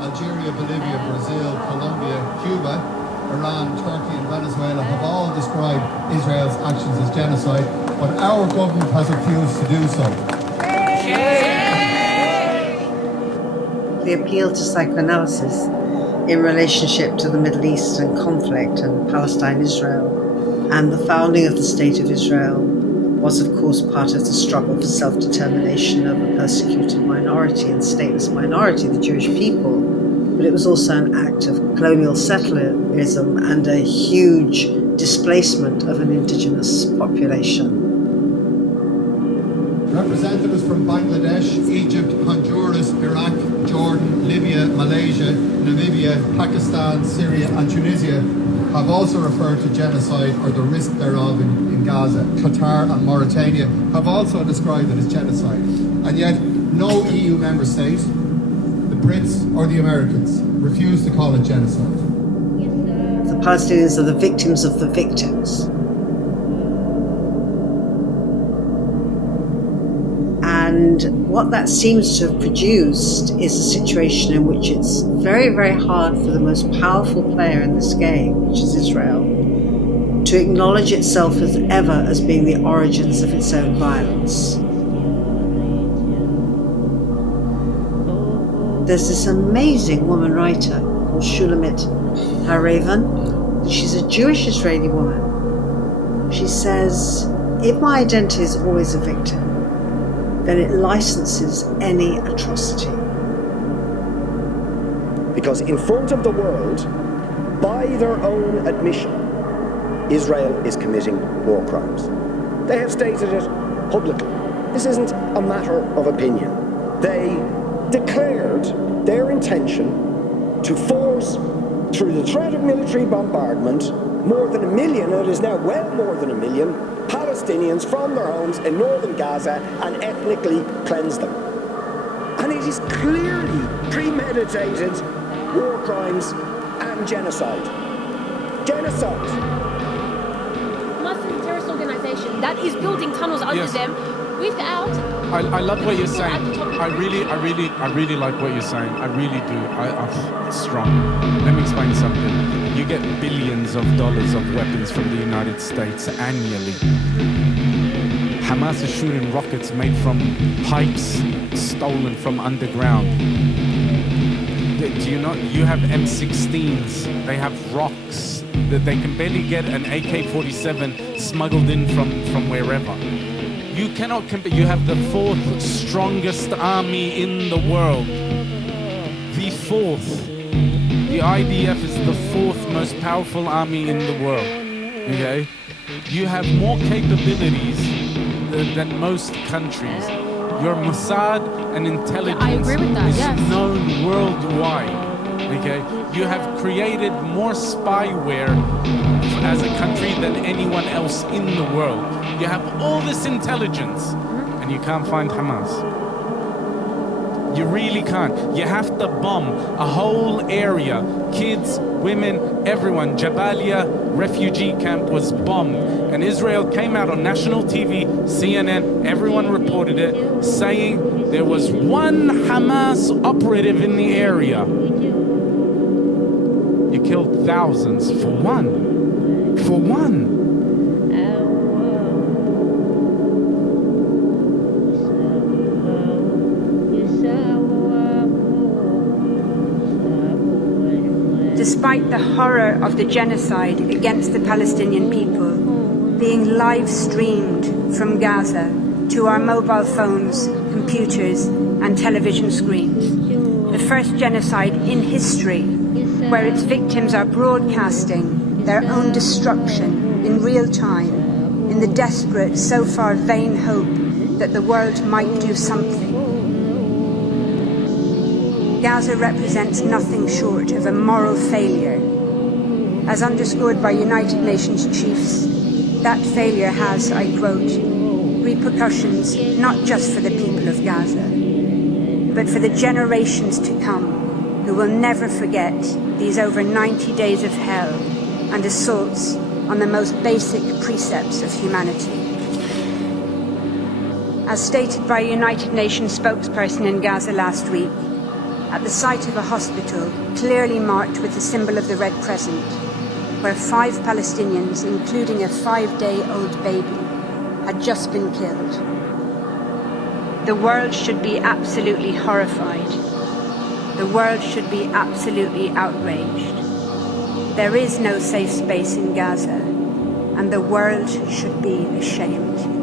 Algeria, Bolivia, Brazil, Colombia, Cuba, Iran, Turkey and Venezuela have all described Israel's actions as genocide, but our government has refused to do so. The appeal to psychoanalysis in relationship to the Middle Eastern conflict and Palestine-Israel and the founding of the State of Israel was of course part of the struggle for self-determination of a persecuted minority and stateless minority, the Jewish people, but it was also an act of colonial settlerism and a huge displacement of an indigenous population. Representatives from Bangladesh, Egypt, Honduras, Iraq, Jordan, Libya, Malaysia, Namibia, Pakistan, Syria and Tunisia have also referred to genocide or the risk thereof in Gaza. Qatar and Mauritania have also described it as genocide. And yet, no EU member state, the Brits or the Americans, refuse to call it genocide. The Palestinians are the victims of the victims. And what that seems to have produced is a situation in which it's very, very hard for the most powerful player in this game, which is Israel, to acknowledge itself as ever as being the origins of its own violence. There's this amazing woman writer called Shulamit Haravan. She's a Jewish Israeli woman. She says, if my identity is always a victim, then it licenses any atrocity. Because in front of the world, by their own admission, Israel is committing war crimes. They have stated it publicly. This isn't a matter of opinion. They declared their intention to force, through the threat of military bombardment, more than 1 million, it is now well more than 1 million, Palestinians from their homes in northern Gaza and ethnically cleanse them. And it is clearly premeditated war crimes and genocide. Genocide. Muslim terrorist organisation that is building tunnels under them without... I love what you're saying. I really like what you're saying. I really do. I'm strong. Let me explain something. You get billions of dollars of weapons from the United States annually. Hamas is shooting rockets made from pipes stolen from underground. Do you know, you have M16s, they have rocks, that they can barely get an AK-47 smuggled in from wherever. You cannot compare. You have the 4th strongest army in the world. The 4th. The IDF is the 4th most powerful army in the world. Okay? You have more capabilities than most countries. Your Mossad and intelligence is known worldwide. Okay? You have created more spyware as a country than anyone else in the world. You have all this intelligence and you can't find Hamas. You really can't. You have to bomb a whole area. Kids, women, everyone. Jabalia refugee camp was bombed. And Israel came out on national TV, CNN, everyone reported it, saying there was one Hamas operative in the area. You killed thousands for one. For one. Despite the horror of the genocide against the Palestinian people being live streamed from Gaza to our mobile phones, computers and television screens, the first genocide in history where its victims are broadcasting their own destruction in real time in the desperate, so far vain hope that the world might do something. Gaza represents nothing short of a moral failure. As underscored by United Nations chiefs, that failure has, I quote, repercussions not just for the people of Gaza, but for the generations to come, who will never forget these over 90 days of hell and assaults on the most basic precepts of humanity. As stated by a United Nations spokesperson in Gaza last week, at the site of a hospital clearly marked with the symbol of the Red Crescent, where 5 Palestinians, including a 5-day-old baby, had just been killed. The world should be absolutely horrified. The world should be absolutely outraged. There is no safe space in Gaza, and the world should be ashamed.